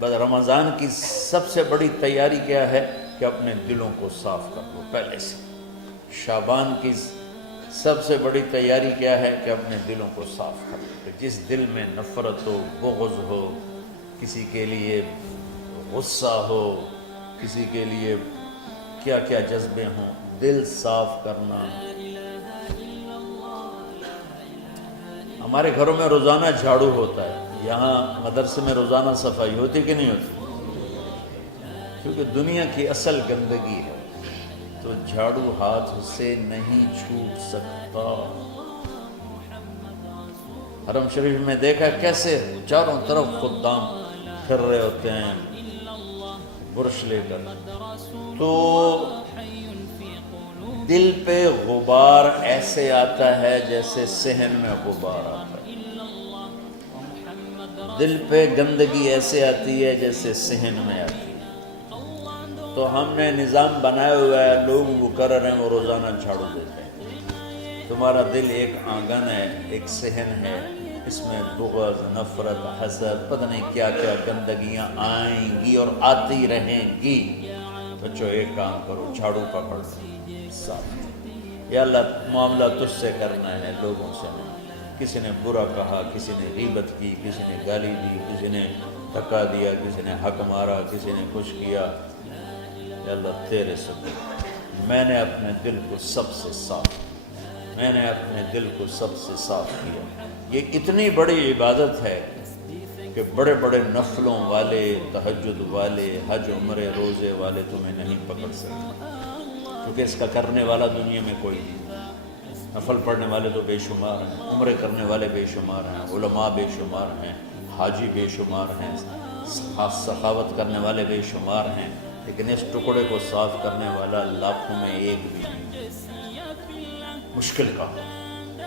بس رمضان کی سب سے بڑی تیاری کیا ہے کہ اپنے دلوں کو صاف کر لو پہلے سے۔ شعبان کی سب سے بڑی تیاری کیا ہے کہ اپنے دلوں کو صاف کر لو۔ جس دل میں نفرت ہو، بغض ہو، کسی کے لیے غصہ ہو، کسی کے لیے کیا کیا جذبے ہوں، دل صاف کرنا۔ ہمارے گھروں میں روزانہ جھاڑو ہوتا ہے، یہاں مدرسے میں روزانہ صفائی ہوتی کہ نہیں ہوتی؟ کیونکہ دنیا کی اصل گندگی ہے تو جھاڑو ہاتھ سے نہیں چھوٹ سکتا۔ حرم شریف میں دیکھا کیسے چاروں طرف خدام پھر رہے ہوتے ہیں برش لے کر، تو دل پہ غبار ایسے آتا ہے جیسے صحن میں غبار آتا ہے، دل پہ گندگی ایسے آتی ہے جیسے صحن میں آتی ہے۔ تو ہم نے نظام بنایا ہوا ہے، لوگ وہ کر رہے ہیں، وہ روزانہ جھاڑو دیتے ہیں۔ تمہارا دل ایک آنگن ہے، ایک صحن ہے، اس میں بغض، نفرت، حسد، پتہ نہیں کیا کیا گندگیاں آئیں گی اور آتی رہیں گی۔ بچوں ایک کام کرو، جھاڑو پکڑ صاف۔ یا اللہ معاملہ تجھ سے کرنا ہے، لوگوں سے نہیں۔ کسی نے برا کہا، کسی نے غیبت کی، کسی نے گالی دی، کسی نے دھکا دیا، کسی نے حق مارا، کسی نے کچھ کیا، یا اللہ تیرے سے میں نے اپنے دل کو سب سے صاف، میں نے اپنے دل کو سب سے صاف کیا۔ یہ اتنی بڑی عبادت ہے کہ بڑے بڑے نفلوں والے، تہجد والے، حج عمرے روزے والے تمہیں نہیں پکڑ سکتے، کیونکہ اس کا کرنے والا دنیا میں کوئی نہیں۔ نفل پڑھنے والے تو بے شمار ہیں، عمرے کرنے والے بے شمار ہیں، علماء بے شمار ہیں، حاجی بے شمار ہیں، سخاوت کرنے والے بے شمار ہیں، لیکن اس ٹکڑے کو صاف کرنے والا لاکھوں میں ایک بھی نہیں۔ مشکل کا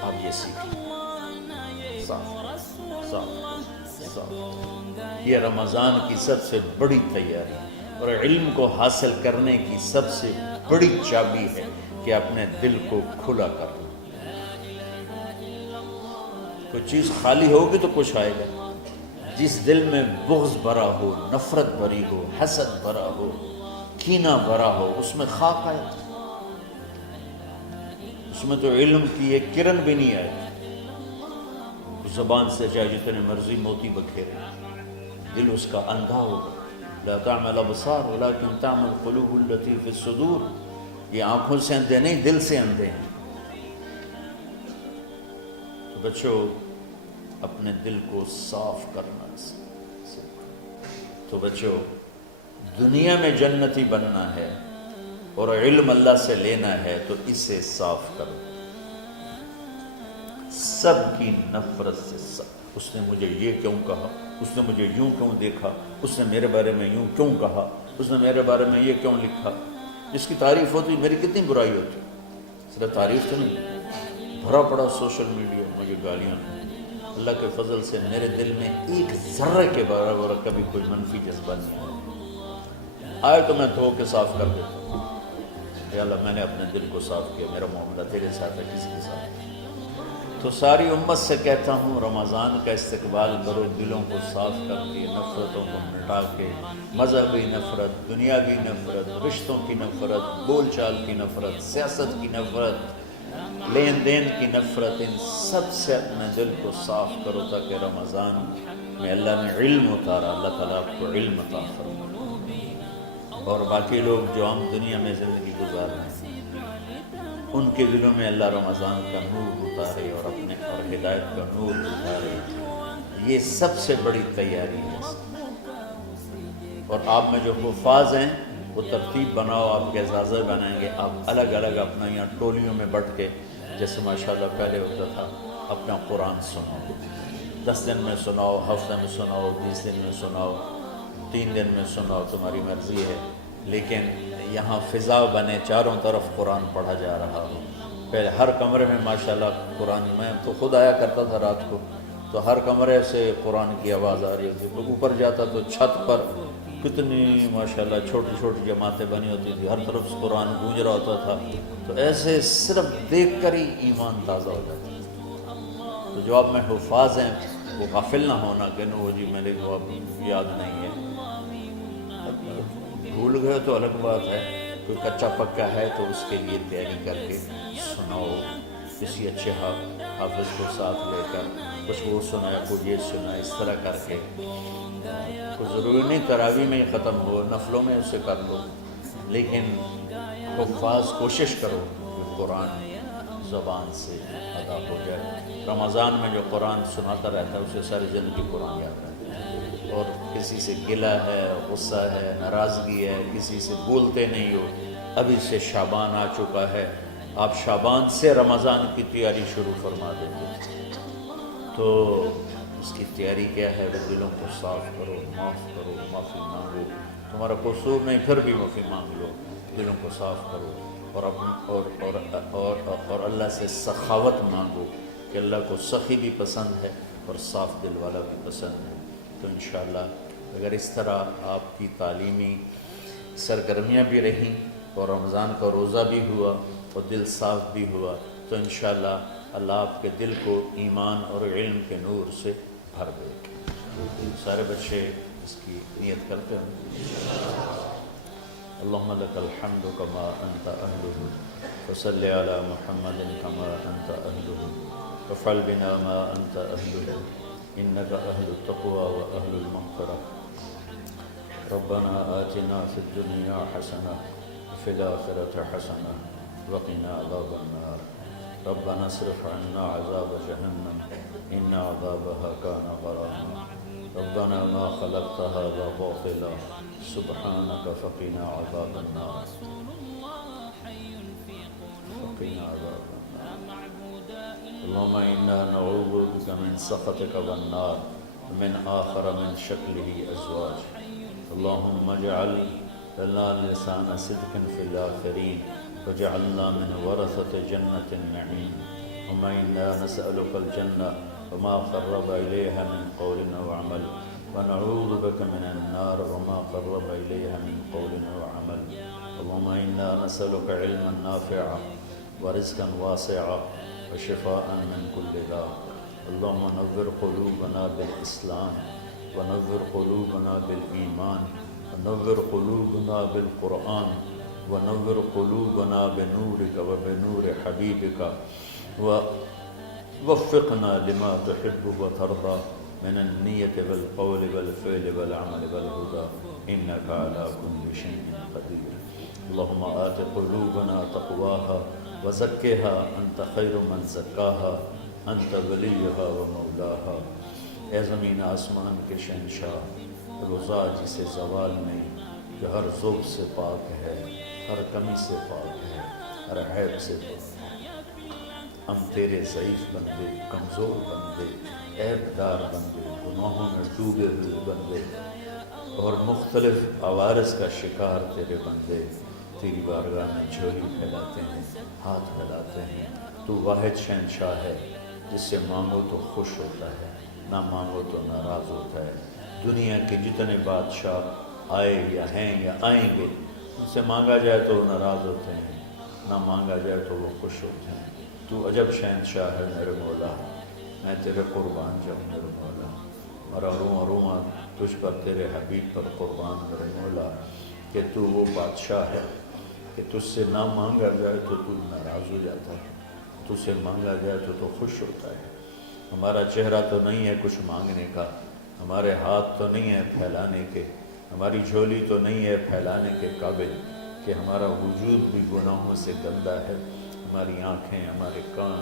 آپ یہ سیکھیں، صاف صاف صاف۔ یہ رمضان کی سب سے بڑی تیاری اور علم کو حاصل کرنے کی سب سے بڑی چابی ہے کہ اپنے دل کو کھلا کر لو۔ کوئی چیز خالی ہوگی تو کچھ آئے گا۔ جس دل میں بغض بھرا ہو، نفرت بھری ہو، حسد بھرا ہو، کینہ بھرا ہو، اس میں خاک آئے، اس میں تو علم کی ایک کرن بھی نہیں آئے۔ زبان سے چاہے جتنے مرضی موتی بکھیرے، دل اس کا اندھا ہوگا۔ لا تعمل ابصار ولكن تعمل قلوب التي في الصدور۔ یہ آنکھوں سے اندھے نہیں، دل سے اندھے ہیں۔ تو بچوں اپنے دل کو صاف کرنا تو بچوں دنیا میں جنتی بننا ہے اور علم اللہ سے لینا ہے تو اسے صاف کرو۔ سب کی نفرت سے صاف۔ اس نے مجھے یہ کیوں کہا، اس نے مجھے یوں کیوں دیکھا، اس نے میرے بارے میں یوں کیوں کہا، اس نے میرے بارے میں یہ کیوں لکھا۔ جس کی تعریف ہوتی میری کتنی برائی ہوتی، صرف تعریف تو نہیں، بھرا پڑا سوشل میڈیا مجھے گالیاں۔ اللہ کے فضل سے میرے دل میں ایک ذرے کے برابر کبھی کوئی منفی جذبہ نہیں آئے تو میں دھو کے صاف کر دیتا ہوں۔ یا اللہ میں نے اپنے دل کو صاف کیا، میرا معاملہ تیرے ساتھ ہے، کسی کے ساتھ۔ تو ساری امت سے کہتا ہوں رمضان کا استقبال کرو، دلوں کو صاف کر کے، نفرتوں کو مٹا کے، مذہبی نفرت، دنیاوی نفرت، رشتوں کی نفرت، بول چال کی نفرت، سیاست کی نفرت، لین دین کی نفرت، ان سب سے اپنے دل کو صاف کرو تاکہ رمضان میں اللہ نے علم اتارا، اللہ تعالیٰ آپ کو علم عطا فرمائے، اور باقی لوگ جو عام دنیا میں زندگی گزار رہے ہیں ان کے دلوں میں اللہ رمضان کا نور اتارے اور اپنے اور ہدایت کا نور اتارے۔ یہ سب سے بڑی تیاری ہے۔ اور آپ میں جو حفاظ ہیں وہ ترتیب بناؤ، آپ کے اعزازہ بنائیں گے، آپ الگ الگ اپنا یہاں ٹولیوں میں بٹ کے، جیسے ماشاءاللہ پہلے ہوتا تھا، اپنا قرآن سناؤ، 10 دن میں سناؤ، ہفتہ میں سناؤ، 20 دن میں سناؤ، 3 دن میں سناؤ، تمہاری مرضی ہے، لیکن یہاں فضا بنے، چاروں طرف قرآن پڑھا جا رہا ہو۔ پہلے ہر کمرے میں ماشاءاللہ قرآن، میں تو خود آیا کرتا تھا رات کو، تو ہر کمرے سے قرآن کی آواز آ رہی ہوتی، تو اوپر جاتا تو چھت پر کتنی ماشاءاللہ چھوٹی چھوٹی جماعتیں بنی ہوتی تھی، ہر طرف سے قرآن گونج رہا ہوتا تھا، تو ایسے صرف دیکھ کر ہی ایمان تازہ ہو جاتا ہے۔ تو جو آپ میں حفاظ ہیں وہ غافل نہ ہونا کہ نو جی میرے کو اب یاد نہیں ہے، بھول گئے تو الگ بات ہے، کوئی کچا پکا ہے تو اس کے لیے تیاری کر کے سناؤ، کسی اچھے حافظ کو ساتھ لے کر کچھ وہ سنایا، کوئی یہ سنا، اس طرح کر کے کوئی ضروری نہیں تراویح میں ہی ختم ہو، نفلوں میں اسے کر لو، لیکن حفاظ کوشش کرو کہ قرآن زبان سے ادا ہو جائے۔ رمضان میں جو قرآن سناتا رہتا ہے اسے ساری زندگی قرآن یاد رہتا ہے، اور کسی سے گلہ ہے، غصہ ہے، ناراضگی ہے، کسی سے بولتے نہیں ہو، ابھی سے شعبان آ چکا ہے، آپ شعبان سے رمضان کی تیاری شروع فرما دیتے، تو اس کی تیاری کیا ہے؟ وہ دلوں کو صاف کرو، معاف کرو، معافی مانگو، تمہارا قصور نہیں پھر بھی معافی مانگ لو، دلوں کو صاف کرو، اور اللہ سے سخاوت مانگو کہ اللہ کو سخی بھی پسند ہے اور صاف دل والا بھی پسند ہے۔ تو انشاءاللہ اگر اس طرح آپ کی تعلیمی سرگرمیاں بھی رہیں اور رمضان کا روزہ بھی ہوا اور دل صاف بھی ہوا، تو انشاءاللہ اللہ آپ کے دل کو ایمان اور علم کے نور سے بھر دے۔ سارے بچے اس کی نیت کرتے ہیں۔ اللہم لک الحمد کما انت اہلہ فصلی علی محمد کما انت اہلہ وافعل بنا ما انت اہلہ انک اہل التقوی و اہل المغفرہ۔ ربنا آتنا فی الدنیا حسنہ وفی الآخرۃ حسنہ وقنا عذاب النار۔ ربنا اصرف عنا عذاب جہنم ان عذابها كان غراما۔ ربنا ما خلقت هذا باطلا سبحانك فقنا عذاب النار، فقنا عذاب النار۔ اللهم إنا نعوذ بك من سخطك والنار ومن آخر من شكله أزواج۔ اللهم اجعل لنا لسان صدق في الآخرين وجعلنا من ورثة جنة النعيم۔ اللهم إنا نسألك الجنة وما قرب إليها من قول وعمل ونعوذ بك من النار وما قرب إليها من قول وعمل۔ اللهم إنا نسألك علما نافعا ورزقا واسعا وشفاء من كل داء۔ اللهم نور قلوبنا بالإسلام ونور قلوبنا بالإيمان ونور قلوبنا بالقرآن ونور قلوبنا بنورك وبنور حبيبك ووفقنا لما تحب وترضى من النية والقول والفعل والعمل والهدى إنك على كل شيء قدير۔ اللهم آت قلوبنا تقواها وزكها أنت خير من زكاها أنت وليها ومولاها۔ اے زمین آسمان کے شہنشاہ، روزہ جسے زوال نہیں، جو ہر ذوق سے پاک ہے، ہر کمی سے پاک ہے، ہر عیب سے پاک ہے، ہم تیرے ضعیف بندے، کمزور بندے، عیب دار بندے، گناہوں میں ڈوبے ہوئے بندے اور مختلف عوارض کا شکار تیرے بندے تیری بارگاہ میں جھولی پھیلاتے ہیں، ہاتھ پھیلاتے ہیں۔ تو واحد شہنشاہ ہے جس سے مانگو تو خوش ہوتا ہے، نہ مانگو تو ناراض ہوتا ہے۔ دنیا کے جتنے بادشاہ آئے یا ہیں یا آئیں گے، ان سے مانگا جائے تو وہ ناراض ہوتے ہیں، نہ مانگا جائے تو وہ خوش ہوتے ہیں۔ تو عجب شہنشاہ ہے میرے مولا، میں تیرے قربان جاؤں میرے مولا، میرا رواں رواں تجھ پر تیرے حبیب پر قربان میرے مولا، کہ تو وہ بادشاہ ہے کہ تجھ سے نہ مانگا جائے تو تو ناراض ہو جاتا ہے، تجھ سے مانگا جائے تو خوش ہوتا ہے۔ ہمارا چہرہ تو نہیں ہے کچھ مانگنے کا، ہمارے ہاتھ تو نہیں ہے پھیلانے کے، ہماری جھولی تو نہیں ہے پھیلانے کے قابل، کہ ہمارا وجود بھی گناہوں سے گندا ہے، ہماری آنکھیں، ہمارے کان،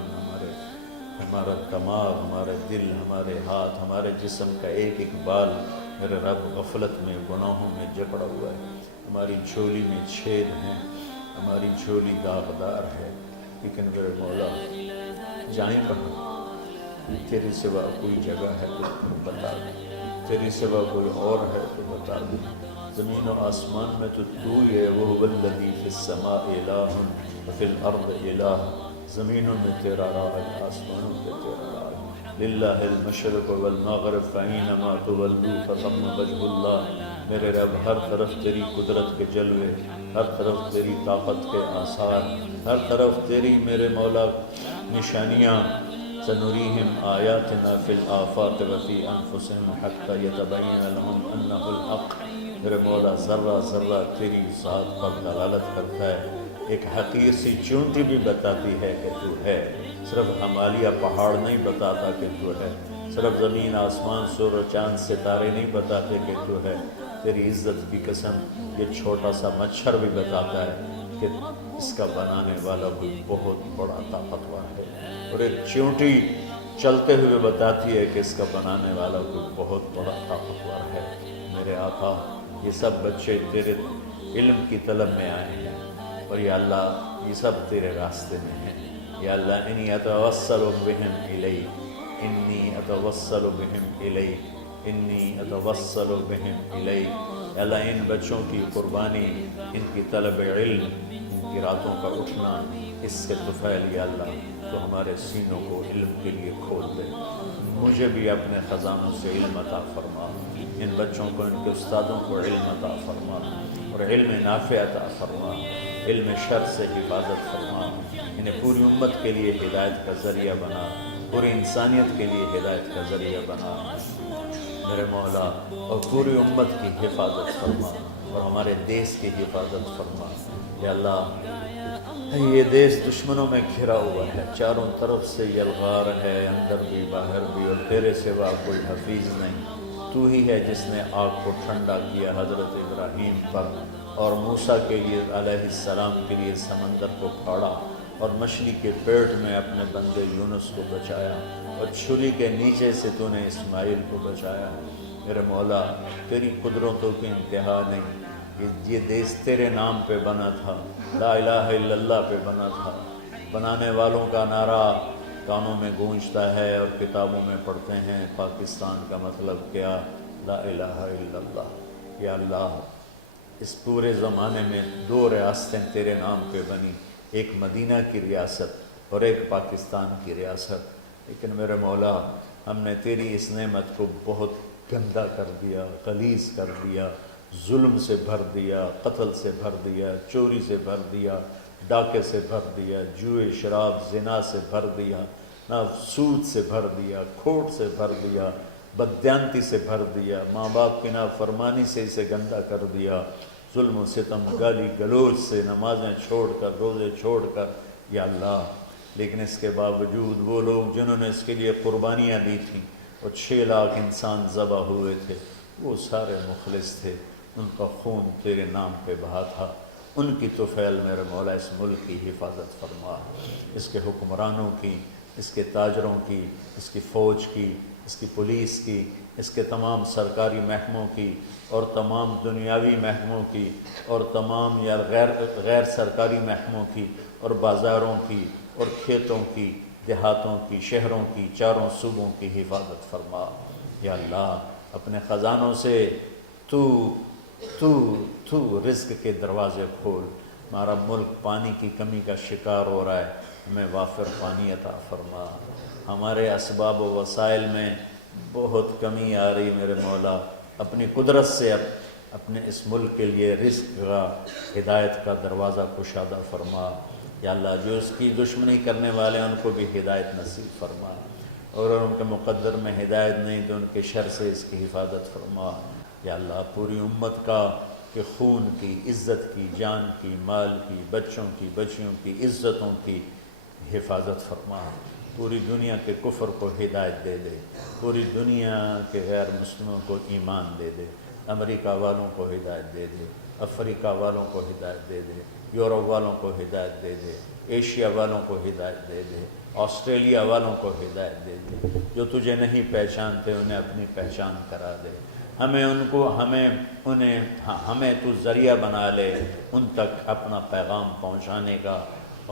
ہمارا دماغ، ہمارے دل، ہمارے ہاتھ، ہمارے جسم کا ایک ایک بال میرے رب غفلت میں، گناہوں میں جکڑا ہوا ہے، ہماری جھولی میں چھید ہیں، ہماری جھولی داغدار ہے، لیکن میرے مولا جائیں کہاں؟ تیرے سوا کوئی جگہ ہے تو بتا دے، تیرے سوا کوئی اور ہے تو بتا دے۔ زمین و آسمان میں تو ہی ہے، وَهُوَ الَّذِي فِي السَّمَاءِ إِلَٰهٌ وَفِي الْأَرْضِ إِلَٰهٌ۔ زمینوں میں تیرا راج، آسمانوں پہ تیرا راج۔ لِلَّهِ الْمَشْرِقُ وَالْمَغْرِبُ فَأَيْنَمَا تُوَلُّوا فَثَمَّ وَجْهُ اللَّهِ۔ میرے رب ہر طرف تیری قدرت کے جلوے، ہر طرف تیری طاقت کے آثار، ہر طرف تیری میرے مولا نشانیاں۔ سنريهم آياتنا في الآفاق وفي أنفسهم حتى يتبين لهم أنه الحق میرے مولا ذرہ ذرہ تیری ذات پر دلالت کرتا ہے، ایک حقیر سی چونٹی بھی بتاتی ہے کہ تو ہے، صرف ہمالیہ پہاڑ نہیں بتاتا کہ تو ہے، صرف زمین آسمان سور و چاند ستارے نہیں بتاتے کہ تو ہے، تیری عزت کی قسم یہ چھوٹا سا مچھر بھی بتاتا ہے کہ اس کا بنانے والا کوئی بہت بڑا طاقتور ہے، اور ایک چونٹی چلتے ہوئے بتاتی ہے کہ اس کا بنانے والا کوئی بہت بڑا طاقتور ہے۔ میرے آقا، یہ سب بچے تیرے علم کی طلب میں آئے ہیں، اور یا اللہ یہ سب تیرے راستے میں ہیں۔ یا اللہ انی اتوسل بہم الیک، انی اتوسل بہم الیک، انی اتوسل بہم الیک۔ یا اللہ ان بچوں کی قربانی، ان کی طلب علم، ان کی راتوں کا اٹھنا، اس سے طفیل یا اللہ تو ہمارے سینوں کو علم کے لیے کھول دے۔ مجھے بھی اپنے خزانوں سے علم عطا فرما، ان بچوں کو، ان کے استادوں کو علم عطا فرما، اور علم نافع عطا فرما، علم شر سے حفاظت فرما، انہیں پوری امت کے لیے ہدایت کا ذریعہ بنا، پوری انسانیت کے لیے ہدایت کا ذریعہ بنا میرے مولا، اور پوری امت کی حفاظت فرما، اور ہمارے دیس کی حفاظت فرما۔ یا اللہ یہ دیس دشمنوں میں گھرا ہوا ہے، چاروں طرف سے یلغار ہے، اندر بھی باہر بھی، اور تیرے سوا کوئی حفیظ نہیں۔ تو ہی ہے جس نے آگ کو ٹھنڈا کیا حضرت ابراہیم پر، اور موسیٰ کے لیے علیہ السلام کے لیے سمندر کو پھاڑا، اور مچھلی کے پیٹ میں اپنے بندے یونس کو بچایا، اور چھری کے نیچے سے تو نے اسماعیل کو بچایا۔ میرے مولا تیری قدرتوں کی انتہا نہیں، یہ دیس تیرے نام پہ بنا تھا، لا الہ الا اللہ پہ بنا تھا۔ بنانے والوں کا نعرہ کانوں میں گونجتا ہے اور کتابوں میں پڑھتے ہیں، پاکستان کا مطلب کیا؟ لا الہ الا اللہ۔ یا اللہ اس پورے زمانے میں 2 ریاستیں تیرے نام پہ بنی، ایک مدینہ کی ریاست اور ایک پاکستان کی ریاست، لیکن میرے مولا ہم نے تیری اس نعمت کو بہت گندا کر دیا، غلیظ کر دیا، ظلم سے بھر دیا، قتل سے بھر دیا، چوری سے بھر دیا، ڈاکے سے بھر دیا، جوئے شراب زنا سے بھر دیا، نہ سود سے بھر دیا، کھوٹ سے بھر دیا، بددیانتی سے بھر دیا، ماں باپ کی نافرمانی سے اسے گندا کر دیا، ظلم و ستم، گالی گلوچ سے، نمازیں چھوڑ کر، روزے چھوڑ کر، یا اللہ لیکن اس کے باوجود وہ لوگ جنہوں نے اس کے لیے قربانیاں دی تھیں، اور 6 لاکھ انسان ذبح ہوئے تھے، وہ سارے مخلص تھے، ان کا خون تیرے نام پہ بہا تھا۔ ان کی طفیل میرے مولا اس ملک کی حفاظت فرما، اس کے حکمرانوں کی، اس کے تاجروں کی، اس کی فوج کی، اس کی پولیس کی، اس کے تمام سرکاری محکموں کی، اور تمام دنیاوی محکموں کی، اور تمام یا غیر سرکاری محکموں کی، اور بازاروں کی، اور کھیتوں کی، دیہاتوں کی، شہروں کی، چاروں صوبوں کی حفاظت فرما۔ یا اللہ اپنے خزانوں سے تو رزق کے دروازے کھول۔ ہمارا ملک پانی کی کمی کا شکار ہو رہا ہے، ہمیں وافر پانی عطا فرما۔ ہمارے اسباب و وسائل میں بہت کمی آ رہی میرے مولا، اپنی قدرت سے اپنے اس ملک کے لیے رزق کا، ہدایت کا دروازہ کشادہ فرما۔ یا اللہ جو اس کی دشمنی کرنے والے ہیں ان کو بھی ہدایت نصیب فرما، اور ان کے مقدر میں ہدایت نہیں تو ان کے شر سے اس کی حفاظت فرما۔ یا اللہ پوری امت کا کہ خون کی، عزت کی، جان کی، مال کی، بچوں کی، بچیوں کی، عزتوں کی حفاظت فرما۔ پوری دنیا کے کفر کو ہدایت دے دے، پوری دنیا کے غیر مسلموں کو ایمان دے دے، امریکہ والوں کو ہدایت دے دے، افریقہ والوں کو ہدایت دے دے، یورپ والوں کو ہدایت دے دے، ایشیا والوں کو ہدایت دے دے، آسٹریلیا والوں کو ہدایت دے دے، جو تجھے نہیں پہچانتے انہیں اپنی پہچان کرا دے۔ ہمیں تو ذریعہ بنا لے ان تک اپنا پیغام پہنچانے کا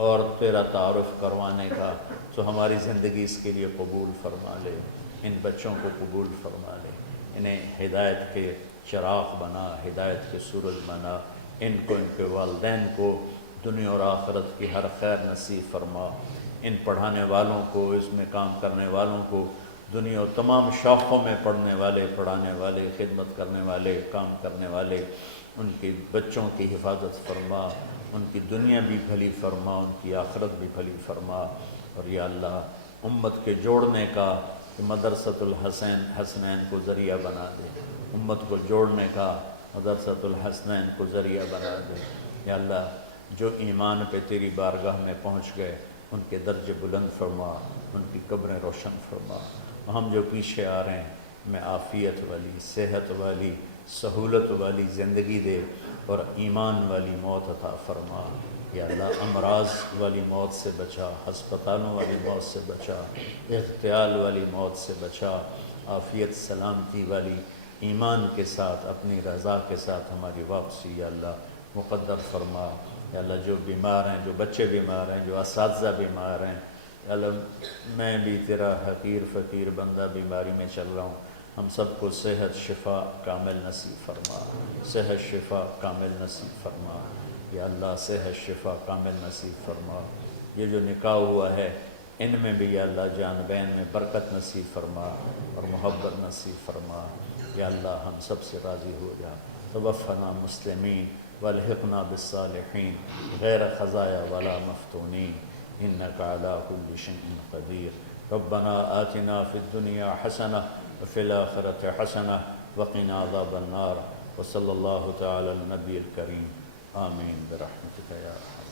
اور تیرا تعارف کروانے کا، تو ہماری زندگی اس کے لیے قبول فرما لے، ان بچوں کو قبول فرما لے، انہیں ہدایت کے چراغ بنا، ہدایت کے سورج بنا، ان کو، ان کے والدین کو دنیا اور آخرت کی ہر خیر نصیب فرما، ان پڑھانے والوں کو، اس میں کام کرنے والوں کو، دنیا اور تمام شاخوں میں پڑھنے والے، پڑھانے والے، خدمت کرنے والے، کام کرنے والے، ان کی بچوں کی حفاظت فرما، ان کی دنیا بھی بھلی فرما، ان کی آخرت بھی بھلی فرما۔ اور یا اللہ امت کے جوڑنے کا کہ مدرسۃ الحسین حسنین کو ذریعہ بنا دے، امت کو جوڑنے کا مدرسۃ الحسنین کو ذریعہ بنا دے۔ یا اللہ جو ایمان پہ تیری بارگاہ میں پہنچ گئے ان کے درجے بلند فرما، ان کی قبریں روشن فرما۔ ہم جو پیچھے آ رہے ہیں میں عافیت والی، صحت والی، سہولت والی زندگی دے اور ایمان والی موت عطا فرما۔ یا اللہ امراض والی موت سے بچا، ہسپتالوں والی موت سے بچا، اغتیال والی موت سے بچا، عافیت سلامتی والی ایمان کے ساتھ اپنی رضا کے ساتھ ہماری واپسی یا اللہ مقدر فرما۔ یا اللہ جو بیمار ہیں، جو بچے بیمار ہیں، جو اساتذہ بیمار ہیں، یا اللہ میں بھی تیرا حقیر فقیر بندہ بیماری میں چل رہا ہوں، ہم سب کو صحت شفا کامل نصیب فرما، صحت شفا کامل نصیب فرما۔ یا اللہ صحت شفا کامل نصیب فرما۔ یہ جو نکاح ہوا ہے ان میں بھی یا اللہ جان بین میں برکت نصیب فرما اور محبت نصیب فرما۔ یا اللہ ہم سب سے راضی ہو جا۔ توفنا مسلمین والحقنا بالصالحین غیر خزایا ولا مفتونین انک علی کل شیء قدیر۔ ربنا آتنا فی الدنیا حسنہ وفی الآخرۃ حسنہ وقنا عذاب النار۔ وصلی اللہ تعالی علی النبی الکریم آمین برحمتک یا ارحم۔